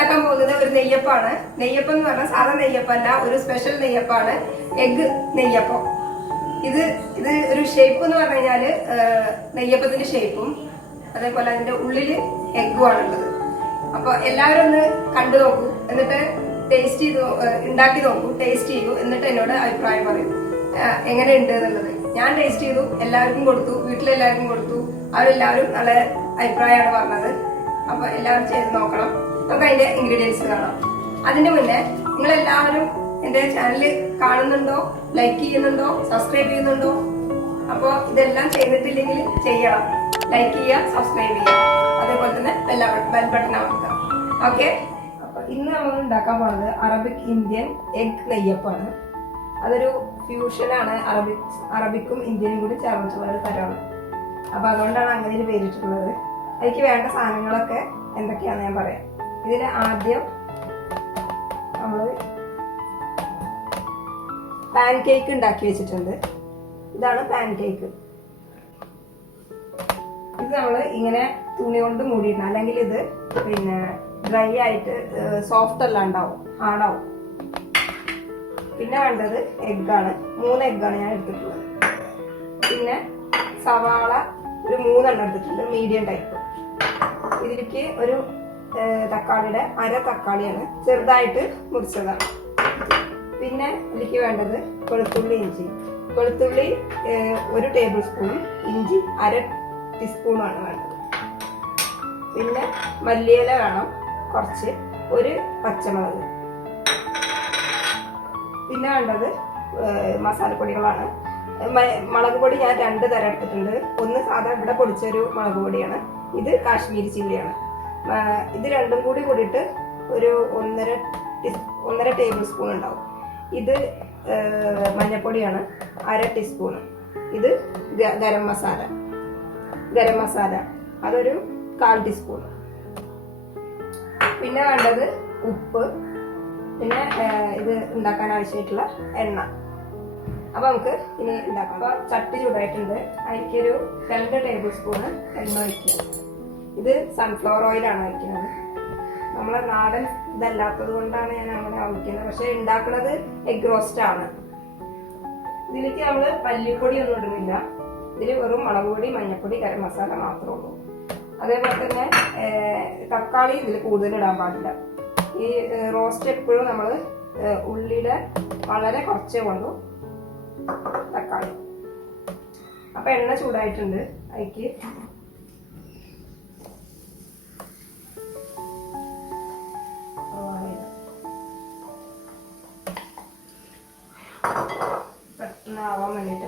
ഉണ്ടാക്കാൻ പോകുന്നത് ഒരു നെയ്യപ്പാണ്. നെയ്യപ്പം എന്ന് പറഞ്ഞാൽ സാധാ നെയ്യപ്പല്ല, ഒരു സ്പെഷ്യൽ നെയ്യപ്പാണ്, എഗ് നെയ്യപ്പം. ഇത് ഒരു ഷേപ്പ് എന്ന് പറഞ്ഞു കഴിഞ്ഞാല് നെയ്യപ്പത്തിന്റെ ഷേപ്പും അതേപോലെ അതിന്റെ ഉള്ളില് എഗ്ഗും ആണുള്ളത്. അപ്പൊ എല്ലാവരും ഒന്ന് കണ്ടു നോക്കൂ, എന്നിട്ട് ടേസ്റ്റ് ചെയ്തു, ഉണ്ടാക്കി നോക്കൂ, ടേസ്റ്റ് ചെയ്യൂ, എന്നിട്ട് എന്നോട് അഭിപ്രായം പറയൂ എങ്ങനെയുണ്ട് എന്നുള്ളത്. ഞാൻ ടേസ്റ്റ് ചെയ്തു, എല്ലാവർക്കും കൊടുത്തു, വീട്ടിലെല്ലാവർക്കും കൊടുത്തു. അവരെല്ലാവരും നല്ല അഭിപ്രായമാണ് പറഞ്ഞത്. അപ്പൊ എല്ലാവരും ചെയ്ത് നോക്കണം. നമുക്ക് അതിന്റെ ഇൻഗ്രീഡിയൻസ് കാണാം. അതിന്റെ മുന്നേ നിങ്ങൾ എല്ലാവരും എന്റെ ചാനൽ കാണുന്നുണ്ടോ, ലൈക്ക് ചെയ്യുന്നുണ്ടോ, സബ്സ്ക്രൈബ് ചെയ്യുന്നുണ്ടോ? അപ്പൊ ഇതെല്ലാം ചെയ്തിട്ടില്ലെങ്കിൽ ചെയ്യണം. ലൈക്ക് ചെയ്യുക, സബ്സ്ക്രൈബ് ചെയ്യുക, അതേപോലെ തന്നെ ബെൽ ബട്ടൺ അമർത്തുക. ഓക്കെ. അപ്പൊ ഇന്ന് നമ്മൾ ഉണ്ടാക്കാൻ പോകുന്നത് അറബിക് ഇന്ത്യൻ എഗ് നെയ്യപ്പാണ്. അതൊരു ഫ്യൂഷനാണ്, അറബിക്കും ഇന്ത്യനും കൂടി ചേർന്നിട്ടുള്ള ഒരു തരമാണ്. അപ്പൊ അതുകൊണ്ടാണ് അങ്ങനെ ഒരു പേരിട്ടുള്ളത്. എനിക്ക് വേണ്ട സാധനങ്ങളൊക്കെ എന്തൊക്കെയാണെന്ന് ഞാൻ പറയാം. ഇതിൽ ആദ്യം നമ്മൾ പാൻ കേക്ക് ഉണ്ടാക്കി വെച്ചിട്ടുണ്ട്. ഇതാണ് പാൻ കേക്ക്. ഇത് നമ്മൾ ഇങ്ങനെ തുണി കൊണ്ട് മൂടിയിടണം, അല്ലെങ്കിൽ ഇത് പിന്നെ ഡ്രൈ ആയിട്ട് സോഫ്റ്റ് അല്ല ഉണ്ടാവും, ഹാർഡാവും. പിന്നെ വേണ്ടത് എഗ്ഗാണ്. 3 എഗ്ഗാണ് ഞാൻ എടുത്തിട്ടുള്ളത്. പിന്നെ സവാള ഒരു 3 എണ്ണം എടുത്തിട്ടുണ്ട്, മീഡിയം ടൈപ്പ്. ഇതിലേക്ക് ഒരു തക്കാളിയുടെ അര തക്കാളിയാണ്, ചെറുതായിട്ട് മുറിച്ചതാണ്. പിന്നെ ഇതിലേക്ക് വേണ്ടത് വെളുത്തുള്ളി, ഇഞ്ചി. വെളുത്തുള്ളി 1 ടേബിൾ സ്പൂൺ, ഇഞ്ചി 1/2 ടീസ്പൂണാണ് വേണ്ടത്. പിന്നെ മല്ലിയില വേണം കുറച്ച്, 1 പച്ചമുളക്. പിന്നെ വേണ്ടത് മസാലപ്പൊടികളാണ്. മുളക് പൊടി ഞാൻ 2 തരം എടുത്തിട്ടുണ്ട്. ഒന്ന് സാധാ ഇവിടെ പൊടിച്ചൊരു മുളക് പൊടിയാണ്, ഇത് കാശ്മീരി ചില്ലിയാണ്. ഇത് രണ്ടും കൂടി കൂടിയിട്ട് ഒരു 1.5 ടേബിൾ സ്പൂൺ ഉണ്ടാവും. ഇത് മഞ്ഞപ്പൊടിയാണ് 1/2 ടീസ്പൂൺ. ഇത് ഗരം മസാല അതൊരു 1/4 ടീസ്പൂൺ. പിന്നെ വേണ്ടത് ഉപ്പ്. പിന്നെ ഇത് ഉണ്ടാക്കാൻ ആവശ്യമായിട്ടുള്ള എണ്ണ. അപ്പൊ നമുക്ക് ഇനി ഉണ്ടാക്കാം. അപ്പൊ ചട്ടി ചൂടായിട്ടുണ്ട്, അതിലേക്കൊരു 2 ടേബിൾ സ്പൂൺ എണ്ണ ഒഴിക്കുക. ഇത് സൺഫ്ലവർ ഓയിലാണ് ഒഴിക്കുന്നത്. നമ്മളെ നാടൻ ഇതല്ലാത്തത് കൊണ്ടാണ് ഞാൻ അങ്ങനെ ഒഴിക്കുന്നത്. പക്ഷെ ഉണ്ടാക്കുന്നത് എഗ് റോസ്റ്റ് ആണ്. ഇതിലേക്ക് നമ്മൾ മല്ലിപ്പൊടി ഒന്നും ഇടുന്നില്ല. ഇതിൽ വെറും മുളക് പൊടി, മഞ്ഞൾപ്പൊടി, ഗരം മസാല മാത്രമേ ഉള്ളൂ. അതേപോലെ തന്നെ തക്കാളി ഇതിൽ കൂടുതൽ ഇടാൻ പാടില്ല. ഈ റോസ്റ്റ് എപ്പോഴും നമ്മൾ ഉള്ളിയുടെ വളരെ കുറച്ചേ കൊണ്ടു തക്കാളി. അപ്പൊ എണ്ണ ചൂടായിട്ടുണ്ട്, അതിക്ക്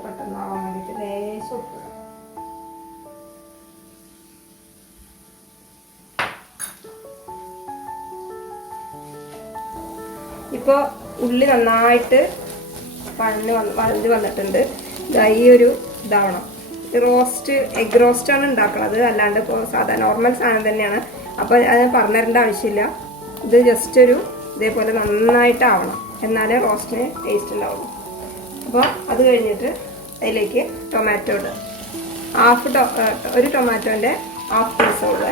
പെട്ടെന്നാവാൻ വേണ്ടിയിട്ട് ലേശം ഉപ്പ്. ഇപ്പൊ ഉള്ളി നന്നായിട്ട് വഴഞ്ഞ് വന്നിട്ടുണ്ട്. ഈ ഒരു ഇതാവണം. റോസ്റ്റ് എഗ് റോസ്റ്റാണ് ഉണ്ടാക്കുന്നത്, അല്ലാണ്ട് ഇപ്പോൾ സാധാരണ നോർമൽ സാധനം തന്നെയാണ്. അപ്പോൾ അത് പറഞ്ഞിരേണ്ട ആവശ്യമില്ല. ഇത് ജസ്റ്റ് ഒരു ഇതേപോലെ നന്നായിട്ടാവണം, എന്നാലേ റോസ്റ്റിന് ടേസ്റ്റ് ഉണ്ടാവുള്ളൂ. അപ്പോൾ അത് കഴിഞ്ഞിട്ട് അതിലേക്ക് ടൊമാറ്റോ ഇടുക. ഒരു ടൊമാറ്റോൻ്റെ 1/2 പീസ് ഉള്ള.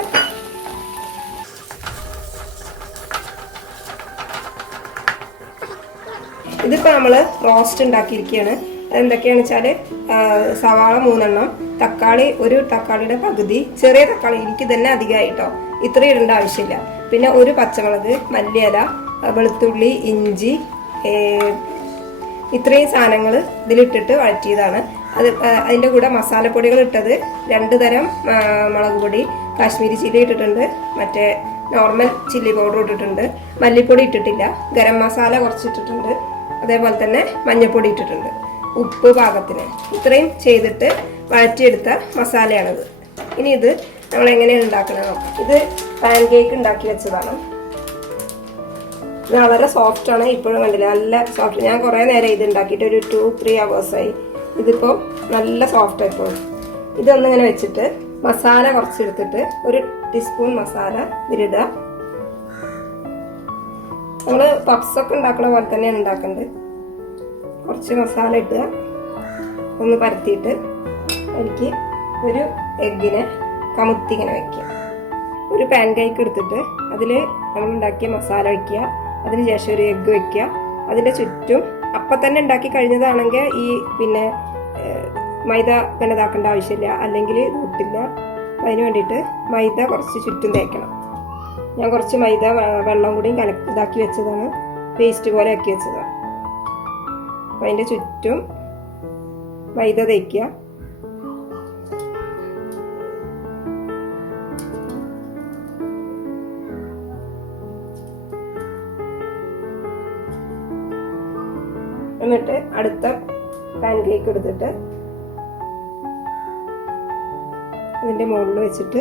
ഇതിപ്പോൾ നമ്മൾ റോസ്റ്റ് ഉണ്ടാക്കിയിരിക്കുകയാണ്. അതെന്തൊക്കെയാണെന്ന് വെച്ചാൽ സവാള 3 എണ്ണം, തക്കാളി 1 തക്കാളിയുടെ പകുതി, ചെറിയ തക്കാളി, എനിക്ക് തന്നെ അധികമായിട്ടോ, ഇത്രയും ഇടേണ്ട ആവശ്യമില്ല. പിന്നെ 1 പച്ചമുളക്, മല്ലിയില, വെളുത്തുള്ളി, ഇഞ്ചി, ഇത്രയും സാധനങ്ങൾ ഇതിലിട്ടിട്ട് വഴറ്റിയതാണ്. അതിൻ്റെ കൂടെ മസാലപ്പൊടികൾ ഇട്ടത് 2 തരം മുളക് പൊടി, കാശ്മീരി ചില്ലി ഇട്ടിട്ടുണ്ട്, മറ്റേ നോർമൽ ചില്ലി പൗഡർ ഇട്ടിട്ടുണ്ട്, മല്ലിപ്പൊടി ഇട്ടിട്ടില്ല, ഗരം മസാല കുറച്ചിട്ടിട്ടുണ്ട്, അതേപോലെ തന്നെ മഞ്ഞൾപ്പൊടി ഇട്ടിട്ടുണ്ട്, ഉപ്പ് പാകത്തിന്. ഇത്രയും ചെയ്തിട്ട് വഴറ്റിയെടുത്ത മസാലയാണിത്. ഇനി ഇത് നമ്മൾ എങ്ങനെയാണ് ഉണ്ടാക്കുന്നത് നോക്കാം. ഇത് പാൻ കേക്ക് ഉണ്ടാക്കി വെച്ചതാണ്. ഇത് വളരെ സോഫ്റ്റാണ്. ഇപ്പോഴും കണ്ടില്ല, നല്ല സോഫ്റ്റ്. ഞാൻ കുറേ നേരം ഇത് ഉണ്ടാക്കിയിട്ട് ഒരു 2-3 hours-ആയി. ഇതിപ്പോൾ നല്ല സോഫ്റ്റ് ആയിപ്പോഴും. ഇതൊന്നിങ്ങനെ വെച്ചിട്ട് മസാല കുറച്ചെടുത്തിട്ട് 1 ടീസ്പൂൺ മസാല ഇതിലിടുക. നമ്മൾ പപ്സൊക്കെ ഉണ്ടാക്കുന്ന പോലെ തന്നെയാണ് ഉണ്ടാക്കേണ്ടത്. കുറച്ച് മസാല ഇട്ടുക, ഒന്ന് പരത്തിയിട്ട് എനിക്ക് ഒരു എഗ്ഗിനെ കമുത്തി ഇങ്ങനെ വയ്ക്കുക. ഒരു പാൻ കേക്ക് എടുത്തിട്ട് അതിൽ നമ്മൾ ഉണ്ടാക്കിയ മസാല വയ്ക്കുക. അതിനുശേഷം ഒരു എഗ്ഗ് വയ്ക്കുക. അതിൻ്റെ ചുറ്റും അപ്പം തന്നെ ഉണ്ടാക്കി കഴിഞ്ഞതാണെങ്കിൽ ഈ പിന്നെ മൈദ പിന്നെ ഇതാക്കേണ്ട ആവശ്യമില്ല, അല്ലെങ്കിൽ ഇത് കിട്ടില്ല. അതിന് വേണ്ടിയിട്ട് മൈദ കുറച്ച് ചുറ്റും തേക്കണം. ഞാൻ കുറച്ച് മൈദ വെള്ളം കൂടി ഇതാക്കി വെച്ചതാണ്, പേസ്റ്റ് പോലെ ആക്കി വെച്ചതാണ്. അപ്പം അതിൻ്റെ ചുറ്റും മൈദ തേക്കുക. എന്നിട്ട് അടുത്ത പാൻ കേക്ക് എടുത്തിട്ട് ഇതിന്റെ മുകളിൽ വെച്ചിട്ട്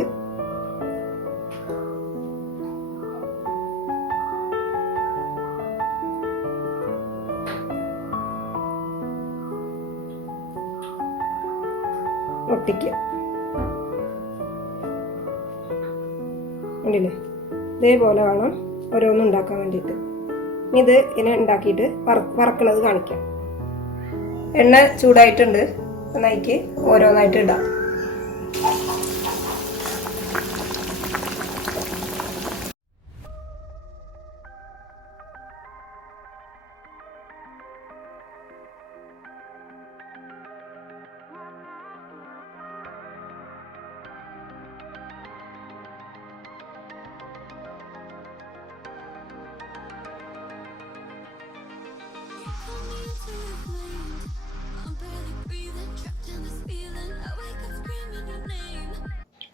ഒട്ടിക്കുക. കണ്ടില്ലേ? ഇതേപോലെ വേണം ഓരോന്നും ഉണ്ടാക്കാൻ വേണ്ടിയിട്ട്. ഇത് ഇങ്ങനെ ഉണ്ടാക്കിയിട്ട് വറക്കണത് കാണിക്കാം. എണ്ണ ചൂടായിട്ടുണ്ട്, നന്നായിട്ട് ഓരോന്നായിട്ട് ഇടാം.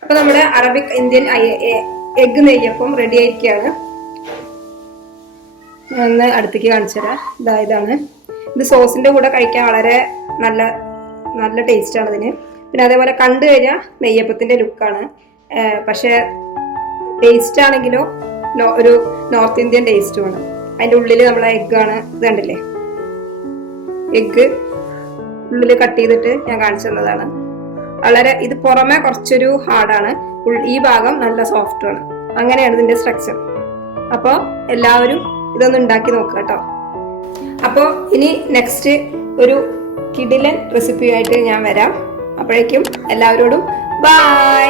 അപ്പൊ നമ്മുടെ അറബിക് ഇന്ത്യൻ എഗ്ഗ് നെയ്യപ്പം റെഡി ആയിരിക്കുകയാണ്. ഞാൻ അടുത്തേക്ക് കാണിച്ചു തരാം. ഇതാണ് ഇത്. സോസിന്റെ കൂടെ കഴിക്കാൻ വളരെ നല്ല നല്ല ടേസ്റ്റ് ആണ് ഇതിന്. പിന്നെ അതേപോലെ കണ്ടു കഴിഞ്ഞാൽ നെയ്യപ്പത്തിന്റെ ലുക്കാണ്. പക്ഷെ ടേസ്റ്റ് ആണെങ്കിലോ ഒരു നോർത്ത് ഇന്ത്യൻ ടേസ്റ്റുമാണ്. അതിന്റെ ഉള്ളിൽ നമ്മളെ എഗ്ഗാണ്. ഇത് കണ്ടില്ലേ? എഗ്ഗ് ഉള്ളിൽ കട്ട് ചെയ്തിട്ട് ഞാൻ കാണിച്ചു തന്നതാണ്. വളരെ ഇത് പുറമെ കുറച്ചൊരു ഹാർഡാണ്, ഈ ഭാഗം നല്ല സോഫ്റ്റ് ആണ്. അങ്ങനെയാണ് ഇതിന്റെ സ്ട്രക്ചർ. അപ്പോൾ എല്ലാവരും ഇതൊന്ന് ഉണ്ടാക്കി നോക്കുക കേട്ടോ. അപ്പോൾ ഇനി നെക്സ്റ്റ് ഒരു കിടിലൻ റെസിപ്പി ആയിട്ട് ഞാൻ വരാം. അപ്പോഴേക്കും എല്ലാവരോടും ബൈ.